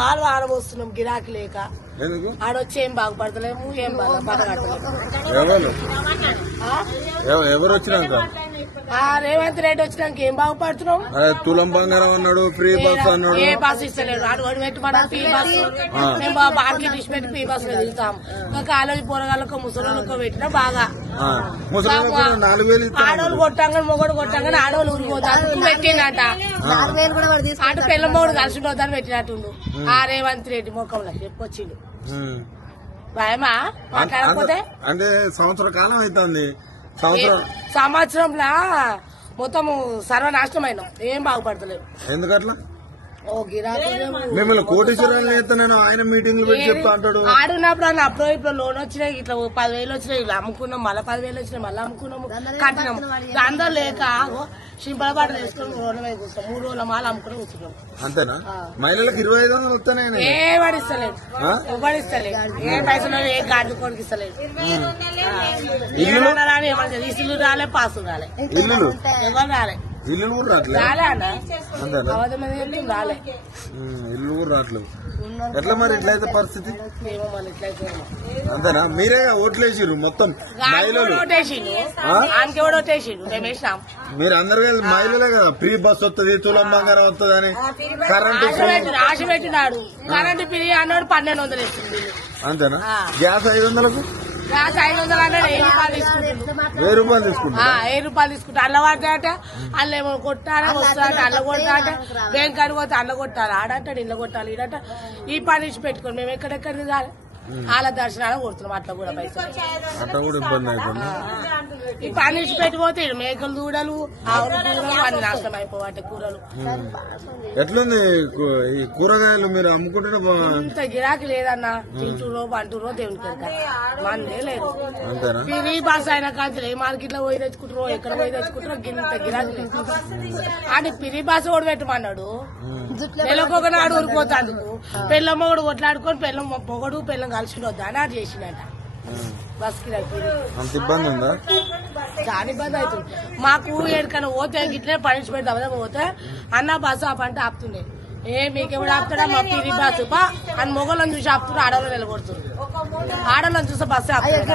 మాలు ఆడబోస్తున్నాం గిరాకీ లేక ఆడొచ్చి ఏం బాగుపడతలేము ఏం ఎవరు వచ్చినాక రేవంత్ రెడ్డి వచ్చినాక ఏం బాగుపడుతున్నాం. తులం బంగారం అన్నాడు, ఫ్రీ బస్ అన్నాడు. ఏ బస్ ఇస్తలేడు. ఆడు పెట్టుకున్నాడు ఫ్రీ బస్. మేము బార్కి తీసి పెట్టి ఫ్రీ బస్ లో దిగుతాం. కాలేజీ పోరగాళ్ళకు ముసలికో పెట్టినా బాగా ఆడోళ్ళు కొట్టాక మొగడు కొట్టాక ఆడోళ్ళు ఊరిపోతారు పెట్టిందట. అటు పిల్ల మొగడు కలిసి పోతాను పెట్టినట్టుండు. ఆ రేవంత్ రెడ్డి ముఖంలో చెప్పొచ్చిండు. భయమా మాట్లాడకపోతే అంటే సంవత్సర కాలం అవుతుంది. సంవత్సరంలా మొత్తం సర్వనాశనమైన ఏం బాగుపడతలేదు. ఎందుకట్లా? ఓ గిరాకీ మిమ్మల్ని కోటేశ్వరాలు నేను ఆయన మీటింగ్లు పెట్టి చెప్తా అంటాడు. ఆడున్నప్పుడు అన్న అప్పుడు ఇప్పుడు లోన్ వచ్చినాయి, ఇట్లా 10,000 వచ్చినాయి, ఇలా అమ్ముకున్నాం, మళ్ళీ 10,000 వచ్చినాయి, మళ్ళీ అమ్ముకున్నాము, కట్టినాము. అందరూ లేక సింపల పాటలు వేసుకొని రోడ్ల మీద కూర్చున్నాం. 3 రోజుల మాల అమ్ముకుని కూర్చున్నాం. అంతేనా? మహిళలకు 25,000 వస్తున్నాయి. ఏ పడిస్తలేదు, పడిస్తలేదు. ఏ పైసలు ఏ గాడి కొడుకు ఇస్తలేదు. ఇల్లు రాలే, పాసులు రాలే, ఇల్లు ఎవరు రాలే, ఇల్లు కూడా రాలే అన్న. రాలే, ఇల్లు కూడా రావట్లేదు. ఎట్లా మరి ఇట్లయితే పరిస్థితి? అంతేనా? మీరే ఓట్లేసిర్రు మొత్తం మహిళలు. మీరు అందరు మహిళలే కదా. ఫ్రీ బస్ వస్తుంది, తులం బంగారం వస్తుంది అని కరెంటు ఆశ పెట్టినాడు. కరెంటు ఫ్రీ అన్నాడు 1,200 ఇస్తుంది. అంతేనా? గ్యాస్ 500కు 500 అన్నాడు. 1,000 రూపాయలు తీసుకుంటా. 1,000 రూపాయలు తీసుకుంటా. అల్ల పడ్డాట, అల్ల ఏమో కొట్టాలి, వస్తాట, అల్ల కొట్టాట, బ్యాంక్ కాడికి పోతే అల్ల కొట్టాలి, ఆడంటాడు, ఇళ్ళ కొట్టాలి, ఈడట. ఈ పని ఇచ్చి పెట్టుకోండి. మేము ఎక్కడెక్కడికి కాదు వాళ్ళ దర్శనాలు కొడుతున్నాం. అట్లా కూడా పైసలు అట్లా కూడా ఇబ్బంది అయిపోయింది. ఈ పని ఇచ్చి పెట్టిపోతే మేకలు దూడలు ఆవులు కూరలు అన్ని నాశనం అయిపోవాటి కూరలు. ఎట్లుంది ఈ కూరగాయలు మీరు అమ్ముకుంటే? ఇంత గిరాకీ లేదన్న. తింటురో పంటురో దేవునికి మందే లేదు. ఫ్రీ బస్ అయినా కానీ ఏ మార్కెట్ లో పోయి తెచ్చుకుంటారో, ఎక్కడ పోయి తెచ్చుకుంటారో ఇంత గిరాకీ లేదు. అని ఫ్రీ బస్ కూడా పెట్టమన్నాడు. నెలకొక నాడు ఊరిపోతాందుకు పెళ్ళ మొగడు కొట్లాడుకొని పెళ్ళం మొగడు పెళ్ళం కలిసి వద్దా అని అది చేసిందట. బస్ కి అంత ఇబ్బంది ఉందా? చాలా ఇబ్బంది అవుతుంది మాకు. ఎక్కడికైనా పోతే గిట్లే పనిష్మెంట్ అవదా పోతే అన్న బస్సు ఆ పంట ఆపుతుండే. మీకెవడు ఆపుతాడా? మా పిరి బస్సు బా అని మొగలను చూసి ఆపుతున్నారు, ఆడవాళ్ళు నిలబడుతుంది. ఆడవాళ్ళని చూస్తే బస్సు ఆపుతుంది.